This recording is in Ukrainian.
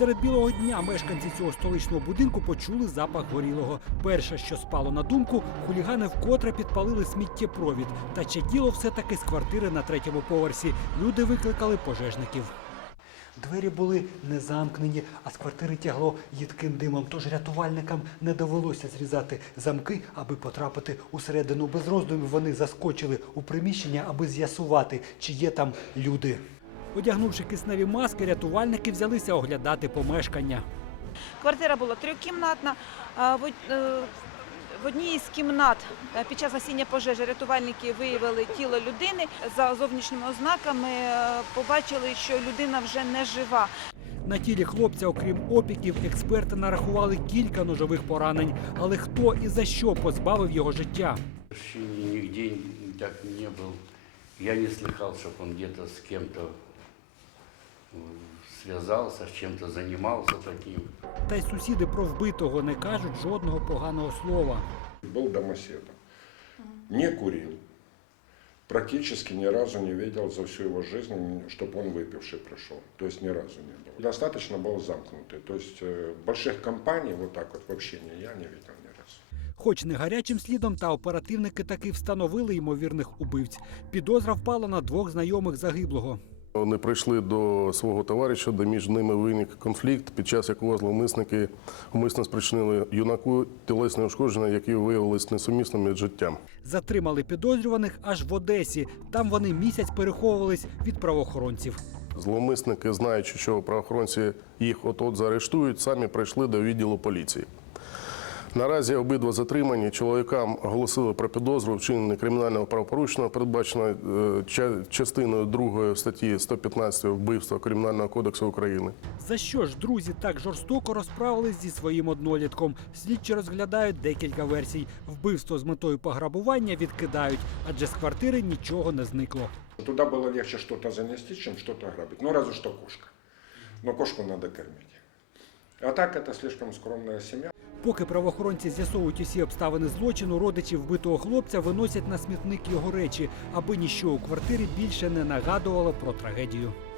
Серед білого дня мешканці цього столичного будинку почули запах горілого. Перше, що спало на думку, хулігани вкотре підпалили сміттєпровід. Та чи діло все-таки з квартири на третьому поверсі? Люди викликали пожежників. Двері були не замкнені, а з квартири тягло їдким димом. Тож рятувальникам не довелося зрізати замки, аби потрапити усередину. Без роздумів вони заскочили у приміщення, аби з'ясувати, чи є там люди. Одягнувши кисневі маски, рятувальники взялися оглядати помешкання. Квартира була трьохкімнатна, в одній з кімнат під час осіння пожежі рятувальники виявили тіло людини. За зовнішніми ознаками побачили, що людина вже не жива. На тілі хлопця, окрім опіків, експерти нарахували кілька ножових поранень, але хто і за що позбавив його життя? Ніде ні так не був. Я не слухав, щоб він десь з кимось зв'язався чим-то займався таким. з Та й сусіди про вбитого не кажуть жодного поганого слова. Був домоседом, не курив, практично ні разу не бачив за всю його життя, щоб він випивши прийшов. Тобто, ні разу не було. Достаточно був замкнутий. Тобто компаній, отак от взагалі, я не бачив ні разу. Хоч не гарячим слідом, та оперативники таки встановили ймовірних убивць, підозра впала на двох знайомих загиблого. Вони прийшли до свого товариша, де між ними виник конфлікт. Під час якого зловмисники умисно спричинили юнаку тілесне ушкодження, які виявились несумісним від життям. Затримали підозрюваних аж в Одесі. Там вони місяць переховувались від правоохоронців. Зловмисники, знаючи, що правоохоронці їх от от заарештують, самі прийшли до відділу поліції. Наразі обидва затримані чоловікам оголосили про підозру вчинення кримінального правопорушення, передбачено частиною другої статті 115 вбивства кримінального кодексу України. За що ж друзі так жорстоко розправились зі своїм однолітком? Слідчі розглядають декілька версій: вбивство з метою пограбування відкидають, адже з квартири нічого не зникло. Туди було легше щось занести, ніж щось грабити. Ну разу що кошка. Ну кошку треба кормити. А так це слишком скромна сім'я. Поки правоохоронці з'ясовують усі обставини злочину, родичі вбитого хлопця виносять на смітник його речі, аби ніщо у квартирі більше не нагадувало про трагедію.